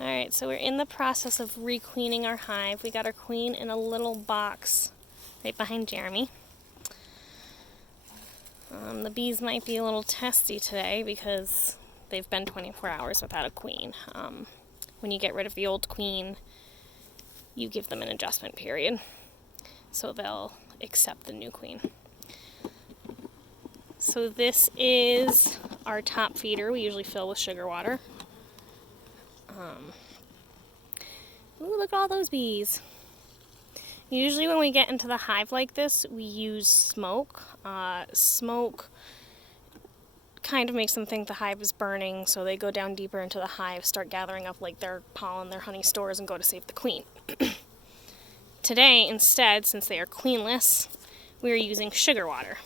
Alright, so we're in the process of re-queening our hive. We got our queen in a little box right behind Jeremy. The bees might be a little testy today because they've been 24 hours without a queen. When you get rid of the old queen, you give them an adjustment period, so they'll accept the new queen. So this is our top feeder. We usually fill with sugar water. Ooh, look at all those bees. Usually when we get into the hive like this, we use smoke. Smoke kind of makes them think the hive is burning, so they go down deeper into the hive, start gathering up like their pollen, their honey stores, and go to save the queen. Today, instead, since they are queenless, we are using sugar water.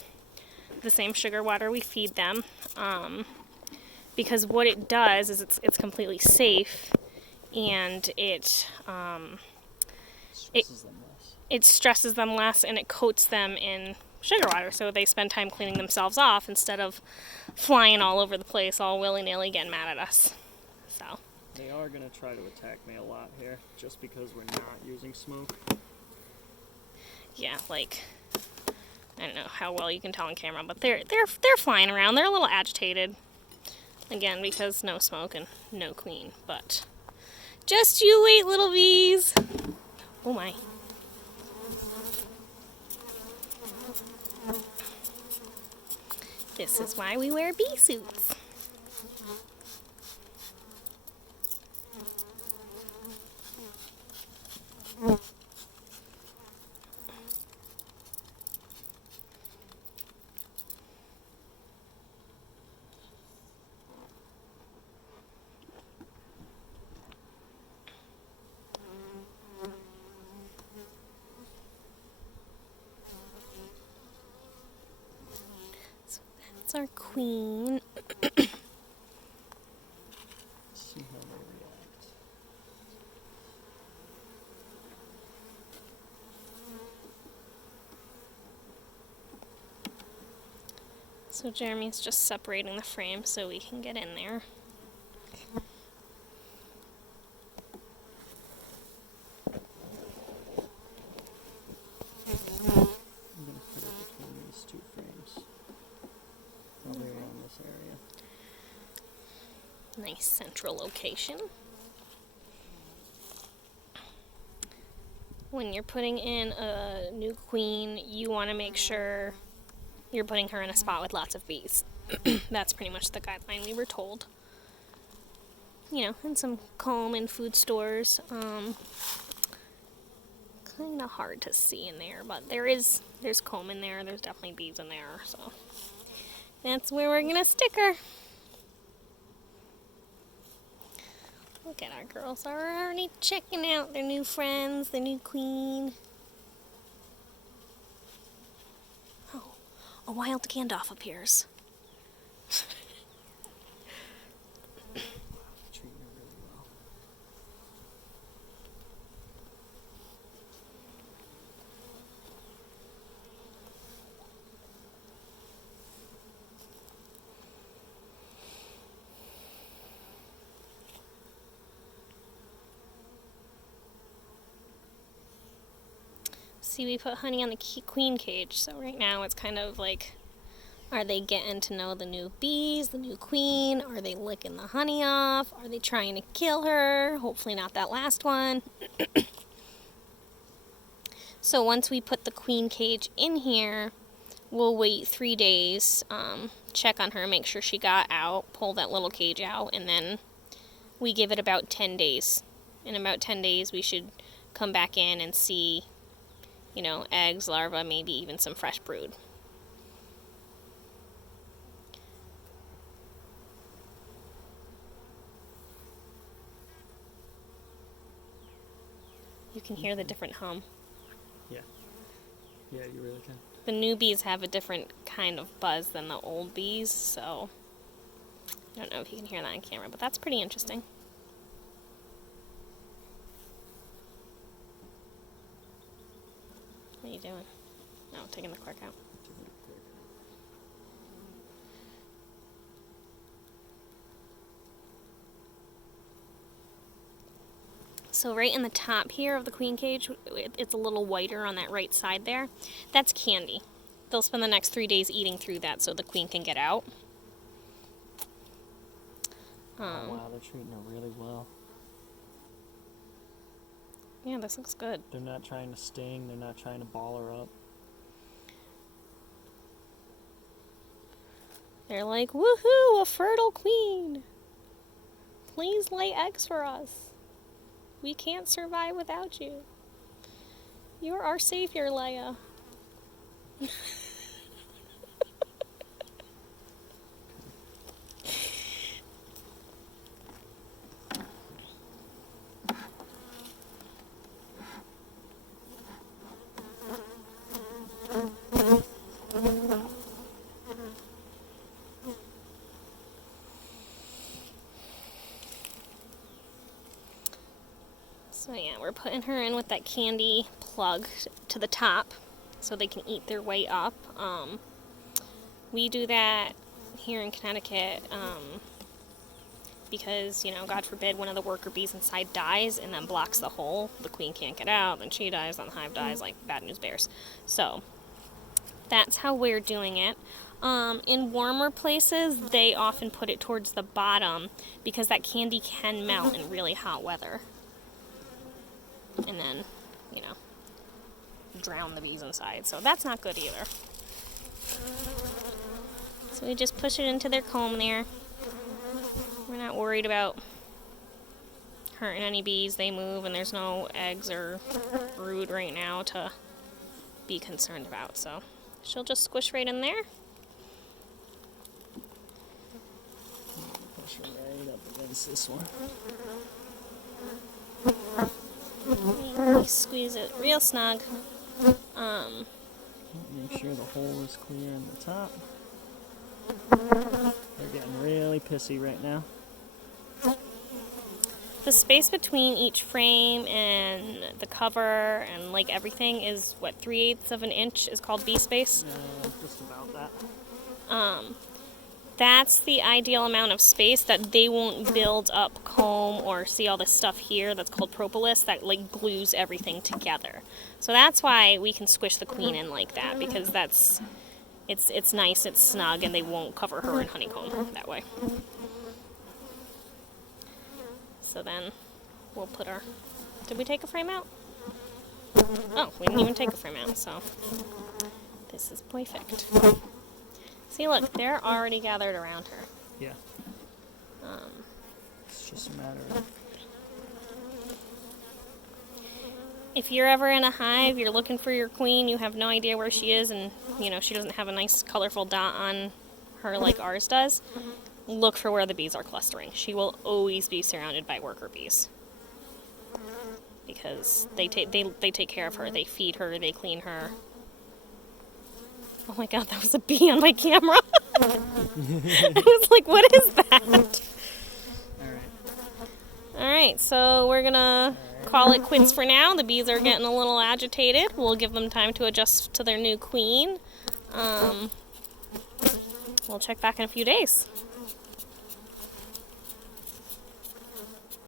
The same sugar water we feed them, because what it does is it's completely safe, and it stresses them less, and it coats them in sugar water, so they spend time cleaning themselves off instead of flying all over the place, all willy-nilly getting mad at us. So they are going to try to attack me a lot here, just because we're not using smoke. Yeah, like, I don't know how well you can tell on camera, but they're flying around. They're a little agitated. Again, because no smoke and no queen, but just you wait, little bees. Oh my. This is why we wear bee suits. Our queen. See how they react. So Jeremy's just separating the frame so we can get in there. Nice central location. When you're putting in a new queen, you want to make sure you're putting her in a spot with lots of bees. That's pretty much the guideline we were told. You know, and some comb and food stores. Kind of hard to see in there, but there's comb in there. There's definitely bees in there, so that's where we're gonna stick her. Look at our girls are already checking out their new friends, the new queen. Oh, a wild Gandalf appears. See, we put honey on the queen cage, so right now it's kind of like, are they getting to know the new bees, the new queen? Are they licking the honey off? Are they trying to kill her? Hopefully not that last one. So once we put the queen cage in here, we'll wait 3 days, check on her, make sure she got out, pull that little cage out, and then we give it about 10 days. In about 10 days, we should come back in and see, you know, eggs, larvae, maybe even some fresh brood. You can hear the different hum. Yeah. Yeah, you really can. The new bees have a different kind of buzz than the old bees, so I don't know if you can hear that on camera, but that's pretty interesting. What are you doing? No, taking the cork out. So right in the top here of the queen cage, it's a little whiter on that right side there. That's candy. They'll spend the next 3 days eating through that so the queen can get out. Oh, wow, they're treating her really well. Yeah, this looks good. They're not trying to sting. They're not trying to ball her up. They're like, woohoo, a fertile queen. Please lay eggs for us. We can't survive without you. You're our savior, Leia. So yeah, we're putting her in with that candy plug to the top so they can eat their way up. We do that here in Connecticut because, God forbid one of the worker bees inside dies and then blocks the hole. The queen can't get out, then she dies, then the hive dies, like bad news bears. So that's how we're doing it. In warmer places, they often put it towards the bottom because that candy can melt in really hot weather. And then, drown the bees inside. So that's not good either. So we just push it into their comb there. We're not worried about hurting any bees. They move and there's no eggs or brood right now to be concerned about. So she'll just squish right in there. Push her right up against this one. Squeeze it real snug. Make sure the hole is clear in the top. They're getting really pissy right now. The space between each frame and the cover and like everything is what, 3/8 of an inch is called bee space? Just about that. That's the ideal amount of space that they won't build up comb or see all this stuff here that's called propolis that like glues everything together. So that's why we can squish the queen in like that, because it's nice, it's snug, and they won't cover her in honeycomb that way. So then we'll put our... Did we take a frame out? Oh, we didn't even take a frame out, so this is perfect. See, look, they're already gathered around her. Yeah. It's just a matter of... If you're ever in a hive, you're looking for your queen, you have no idea where she is, and, she doesn't have a nice colorful dot on her like ours does, look for where the bees are clustering. She will always be surrounded by worker bees. Because they take care of her. They feed her, they clean her. Oh my god, that was a bee on my camera. I was like, what is that? Alright, so we're gonna call it quits for now. The bees are getting a little agitated. We'll give them time to adjust to their new queen. We'll check back in a few days.